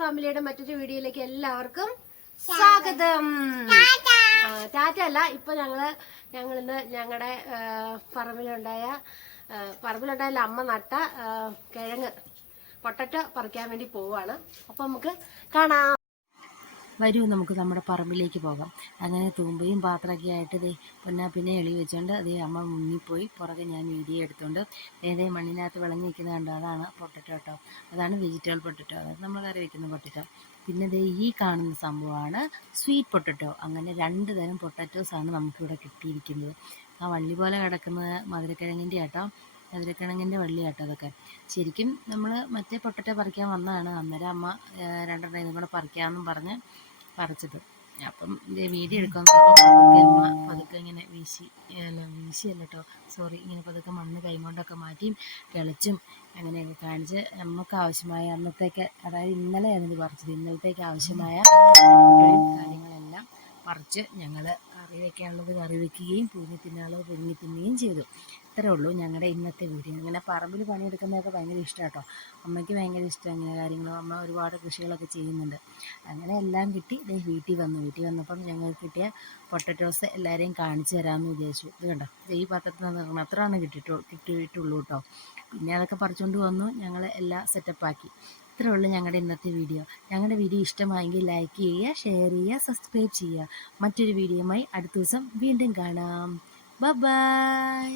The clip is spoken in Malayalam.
ഫാമിലിയുടെ മറ്റൊരു വീഡിയോയിലേക്ക് എല്ലാവർക്കും സ്വാഗതം. ടാറ്റ അല്ല, ഇപ്പൊ ഞങ്ങളിന്ന് ഞങ്ങളുടെ പറമ്പിലുണ്ടായ അമ്മ നട്ട കിഴങ്ങ് പൊട്ടറ്റോ പറിക്കാൻ വേണ്ടി പോവാണ്. അപ്പൊ നമുക്ക് കാണാം. വരൂ, നമുക്ക് നമ്മുടെ പറമ്പിലേക്ക് പോകാം. അങ്ങനെ തൂമ്പയും പാത്രമൊക്കെ ആയിട്ട് പിന്നെ എളി വെച്ചുകൊണ്ട് അമ്മ മുങ്ങിപ്പോയി. പുറകെ ഞാൻ വീഡിയോ എടുത്തുകൊണ്ട് മണ്ണിനകത്ത് വിളഞ്ഞ് നിൽക്കുന്നത് കണ്ടോ, അതാണ് പൊട്ടറ്റോ കേട്ടോ. അതാണ് വെജിറ്റബിൾ പൊട്ടറ്റോ, അതായത് നമ്മൾ കറി വയ്ക്കുന്ന പൊട്ടറ്റോ. പിന്നെ ഈ കാണുന്ന സംഭവമാണ് സ്വീറ്റ് പൊട്ടറ്റോ. അങ്ങനെ 2 തരം പൊട്ടറ്റോസാണ് നമുക്കിവിടെ കിട്ടിയിരിക്കുന്നത്. ആ വള്ളി പോലെ കിടക്കുന്നത് മധുരക്കിഴങ്ങിൻ്റെ കേട്ടോ, മധുരക്കിഴങ്ങിൻ്റെ വള്ളി കേട്ടോ. അതൊക്കെ ശരിക്കും നമ്മൾ മറ്റേ പൊട്ടറ്റോ പറിക്കാൻ വന്നതാണ്. അന്നേരം അമ്മ 2 ഇതും കൂടെ പറിക്കാമെന്നും പറഞ്ഞ് പറിച്ചത്. അപ്പം വീഡിയോ എടുക്കാൻ അമ്മ പതുക്കെ ഇങ്ങനെ വീശിയല്ല കേട്ടോ, സോറി, ഇങ്ങനെ പതുക്കെ മണ്ണ് കൈകൊണ്ടൊക്കെ മാറ്റിയും കിളച്ചും അങ്ങനെയൊക്കെ കാണിച്ച് നമുക്ക് ആവശ്യമായ അന്നത്തേക്ക്, അതായത് ഇന്നലെയാണ് ഇത് പറിച്ചത്, ഇന്നലത്തേക്ക് ആവശ്യമായ കാര്യങ്ങളെല്ലാം പറിച്ച് ഞങ്ങൾ കറി വയ്ക്കാനുള്ളത് കറി വയ്ക്കുകയും പുഴുങ്ങി തിന്നാനുള്ളത് പുഴുങ്ങി തിന്നുകയും ചെയ്തു. ഇത്രേ ഉള്ളൂ ഞങ്ങളുടെ ഇന്നത്തെ വീഡിയോ. ഇങ്ങനെ പറമ്പിൽ പണിയെടുക്കുന്നതൊക്കെ ഭയങ്കര ഇഷ്ടമാണ് കേട്ടോ. അമ്മയ്ക്ക് ഭയങ്കര ഇഷ്ടം ഇങ്ങനെ കാര്യങ്ങൾ. അമ്മ ഒരുപാട് കൃഷികളൊക്കെ ചെയ്യുന്നുണ്ട്. അങ്ങനെ എല്ലാം കിട്ടി വീട്ടിൽ വന്നപ്പം ഞങ്ങൾക്ക് കിട്ടിയ പൊട്ടറ്റോസ് എല്ലാവരെയും കാണിച്ചു തരാമെന്ന് വിചാരിച്ചു. ഇത് കണ്ടോ, ഈ പാത്രത്തിൽ നിന്ന് അത്രയാണ് കിട്ടിയിട്ടുള്ളൂ കേട്ടോ. പിന്നെ അതൊക്കെ പറിച്ചുകൊണ്ട് വന്നു, ഞങ്ങൾ എല്ലാം സെറ്റപ്പാക്കി. ഇത്രേ ഉള്ളൂ ഞങ്ങളുടെ ഇന്നത്തെ വീഡിയോ. ഞങ്ങളുടെ വീഡിയോ ഇഷ്ടമായെങ്കിൽ ലൈക്ക് ചെയ്യുക, ഷെയർ ചെയ്യുക, സബ്സ്ക്രൈബ് ചെയ്യുക. മറ്റൊരു വീഡിയോയുമായി അടുത്ത ദിവസം വീണ്ടും കാണാം. ബൈ.